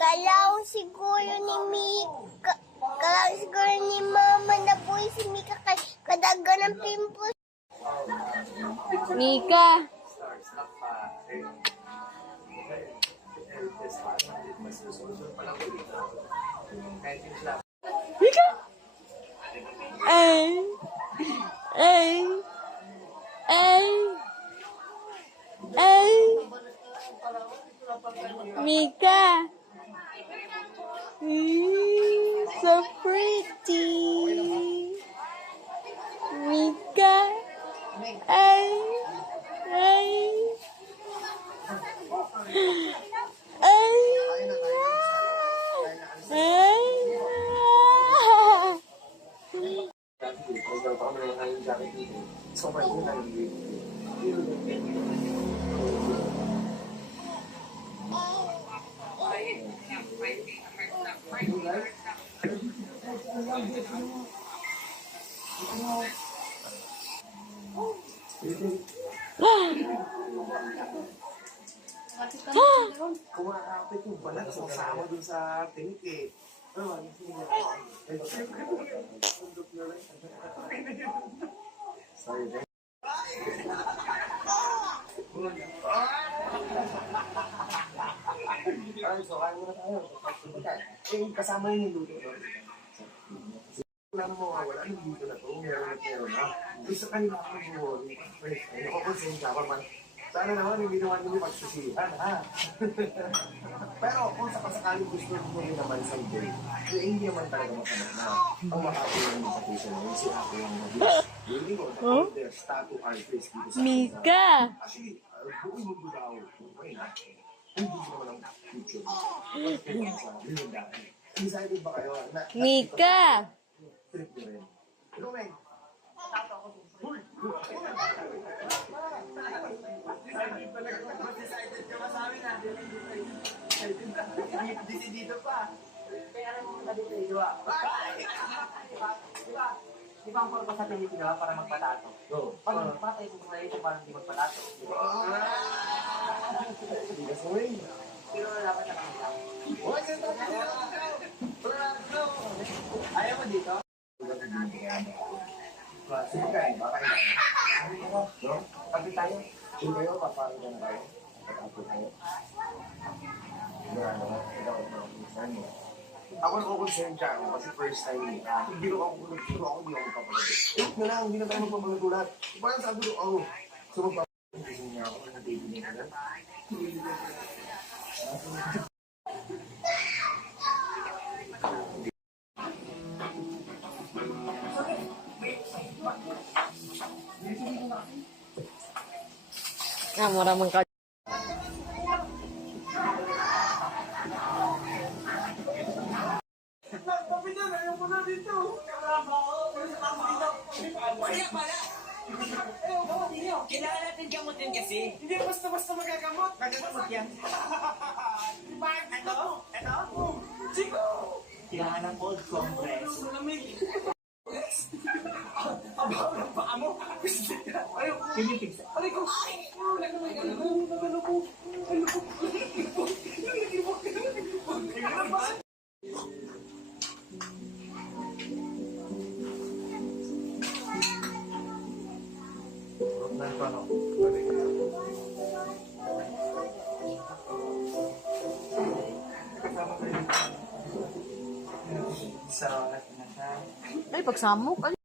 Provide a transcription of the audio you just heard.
Kalaw siguro ni Mika. Kalaw siguro ni Mama na po si Mika kay kadaga ng pimples. Mika. Mika. Ay. Ay. Ay. Ay. Mika. So pretty. Mika. Ay. Ay. Ay. Ay. Kumakapit yung balat sa kasama dun sa tinik eh. Sorry, ay, so kaya muna tayo. Eh, kasama yun yung luto. Wala mo mawawala, yung dito na to, meron at meron na. Isa kanina ako yung nakakonsent ka pa man. Sana naman hindi naman yung pagsisihan, ha? Pero kung sakasakaling gusto mo rin naman sa day, eh, hindi naman talaga masama na ang makakita ng invitation mo, si ako yung mag-wish. Hindi ko, their statue artist dito sa Mika. actually, buong mundo daw, okay na. Hindi ko naman ang future. Decided ba kayo na Mika. trip nyo rin? Pero may, decided ka ba sa amin na? Dito pa. Kaya alam mo na dito, di ba? Di ba ang purpose sa Pilipino para magpatato? Oo. Pag magpatay mo na ito, parang di magpatato. Hindi ka sawin. Pero dapat na kami lang. Ayaw mo dito? Sige kayo, baka ito. Pagdi tayo. Sige kayo, papakita na kayo. Pagkakapit kayo. Ako nako-concern siya ako kasi first time eh. Hindi ko ako magpapagalit. Na lang, hindi na tayo magpapagalit. Parang sabi ko, oh, so magpapagalit niya ako na baby niya na. Mura mong ka. Kailangan natin gamutin kasi. Hindi basta-basta magagamot. Magagamot yan. Ano? Chico! Kailangan ng cold compress. Abaw ng paa mo. Ayaw. Pinipigsa. Aray ko. Ay, pagsamok.